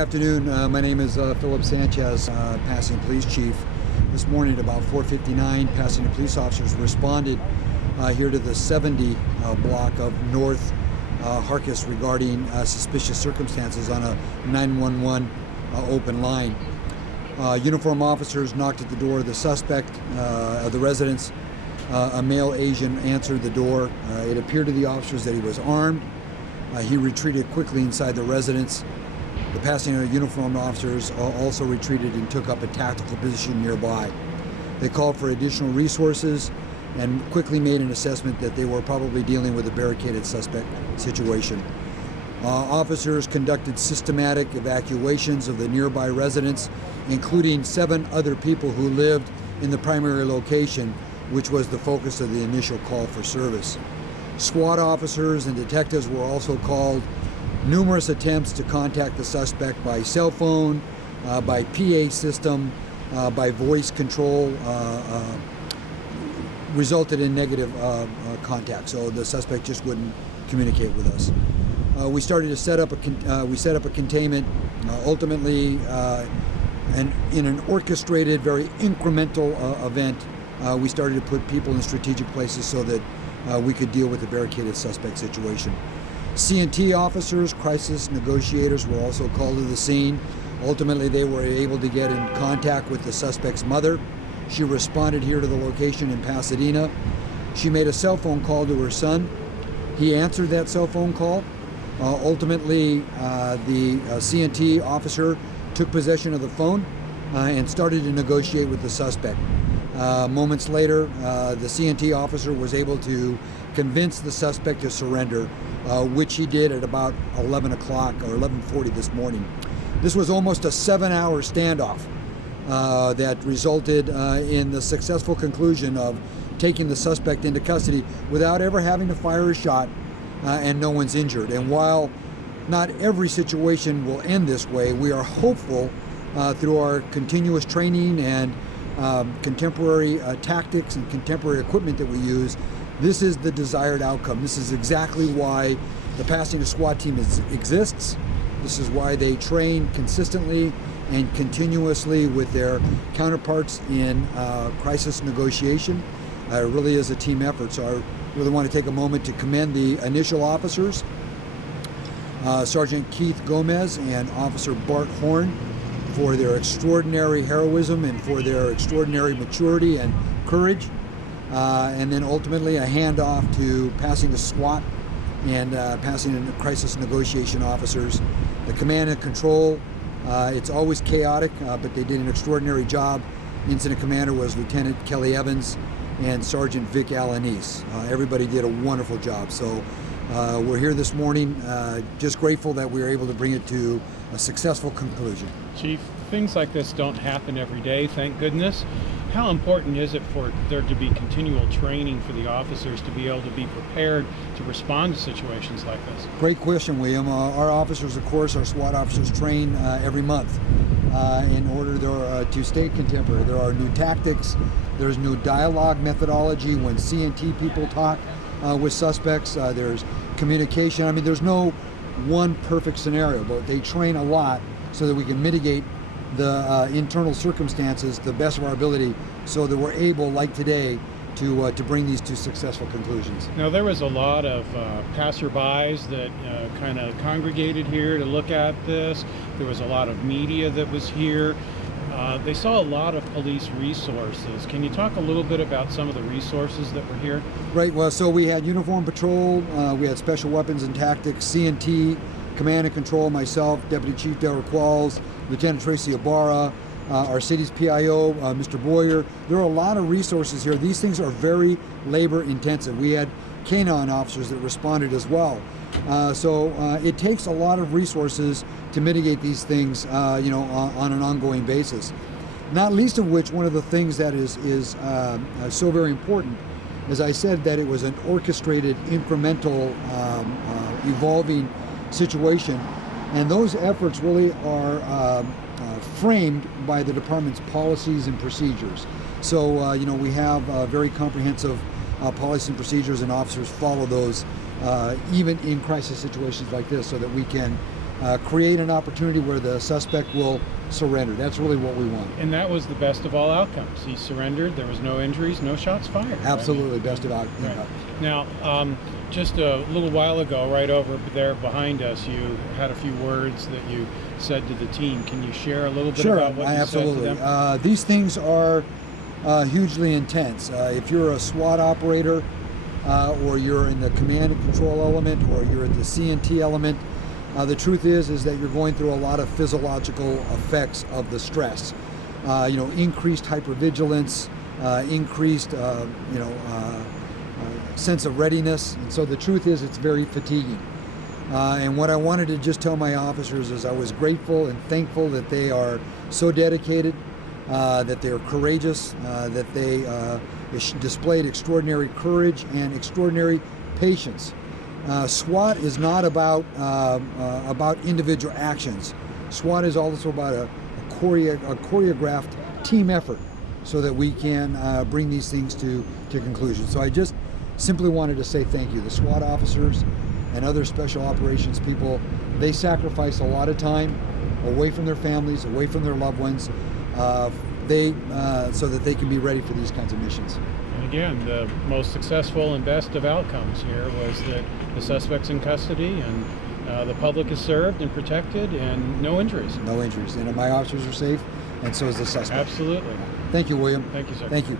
afternoon. My name is Philip Sanchez, Pasadena Police Chief. This morning at about 4:59, Pasadena police officers responded here to the 70 block of North Harkness regarding suspicious circumstances on a 911 open line. Uniformed officers knocked at the door of the suspect, of the residence. A male Asian answered the door. It appeared to the officers that he was armed. He retreated quickly inside the residence. The Pasadena uniformed officers also retreated and took up a tactical position nearby. They called for additional resources and quickly made an assessment that they were probably dealing with a barricaded suspect situation. Officers conducted systematic evacuations of the nearby residents, including 7 other people who lived in the primary location, which was the focus of the initial call for service. SWAT officers and detectives were also called. Numerous attempts to contact the suspect by cell phone, by PA system, by voice control resulted in negative contact. So the suspect just wouldn't communicate with us. We started to set up a containment. Ultimately, and in an orchestrated, very incremental event, we started to put people in strategic places so that we could deal with the barricaded suspect situation. C&T officers, crisis negotiators, were also called to the scene. Ultimately, they were able to get in contact with the suspect's mother. She responded here to the location in Pasadena. She made a cell phone call to her son. He answered that cell phone call. Ultimately, the C&T officer took possession of the phone and started to negotiate with the suspect. Moments later, the C&T officer was able to convince the suspect to surrender, which he did at about 11 o'clock or 11:40 this morning. This was almost a 7-hour standoff that resulted in the successful conclusion of taking the suspect into custody without ever having to fire a shot, and no one's injured. And while not every situation will end this way, we are hopeful through our continuous training and contemporary tactics and contemporary equipment that we use. This is the desired outcome. This is exactly why the Pasadena SWAT team exists. This is why they train consistently and continuously with their counterparts in crisis negotiation. It really is a team effort. So I really want to take a moment to commend the initial officers, Sergeant Keith Gomez and Officer Bart Horn, for their extraordinary heroism and for their extraordinary maturity and courage. And then ultimately a handoff to Pasadena SWAT and Pasadena crisis negotiation officers. The command and control, it's always chaotic, but they did an extraordinary job. Incident commander was Lieutenant Kelly Evans and Sergeant Vic Alanis. Everybody did a wonderful job. So we're here this morning, just grateful that we were able to bring it to a successful conclusion. Chief, things like this don't happen every day, thank goodness. How important is it for there to be continual training for the officers to be able to be prepared to respond to situations like this? Great question, William. Our officers, of course, our SWAT officers train every month in order to stay contemporary. There are new tactics. There's new dialogue methodology when C&T people talk with suspects. There's communication. I mean, there's no one perfect scenario, but they train a lot so that we can mitigate the internal circumstances to the best of our ability so that we're able, like today, to bring these to successful conclusions. Now, there was a lot of passerbys that kind of congregated here to look at this. There was a lot of media that was here. They saw a lot of police resources. Can you talk a little bit about some of the resources that were here? Right, well, so we had uniform patrol, we had special weapons and tactics, C&T, command and control, myself, Deputy Chief Derek Qualls, Lieutenant Tracy Ibarra, our city's PIO, Mr. Boyer. There are a lot of resources here. These things are very labor intensive. We had canine officers that responded as well. So it takes a lot of resources to mitigate these things, on an ongoing basis. Not least of which, one of the things that is so very important, as I said, that it was an orchestrated, incremental, evolving situation, and those efforts really are framed by the department's policies and procedures. So, we have very comprehensive policies and procedures, and officers follow those even in crisis situations like this, so that we can create an opportunity where the suspect will surrender. That's really what we want. And that was the best of all outcomes. He surrendered. There was no injuries, no shots fired. Absolutely, best of outcomes. Right. Now, just a little while ago, right over there behind us, you had a few words that you said to the team. Can you share a little bit about what you absolutely. said to them? These things are hugely intense. If you're a SWAT operator, or you're in the command and control element, or you're at the CNT element, the truth is that you're going through a lot of physiological effects of the stress. Increased hypervigilance, increased, sense of readiness. And so the truth is, it's very fatiguing. And what I wanted to just tell my officers is I was grateful and thankful that they are so dedicated, that they're courageous, that they displayed extraordinary courage and extraordinary patience. SWAT is not about individual actions. SWAT is also about a choreographed team effort so that we can bring these things to conclusion. So I just simply wanted to say thank you. The SWAT officers and other special operations people, they sacrifice a lot of time away from their families, away from their loved ones, so that they can be ready for these kinds of missions. And again, the most successful and best of outcomes here was that the suspect's in custody and the public is served and protected and no injuries. No injuries. And my officers are safe, and so is the suspect. Absolutely. Thank you, William. Thank you, sir. Thank you.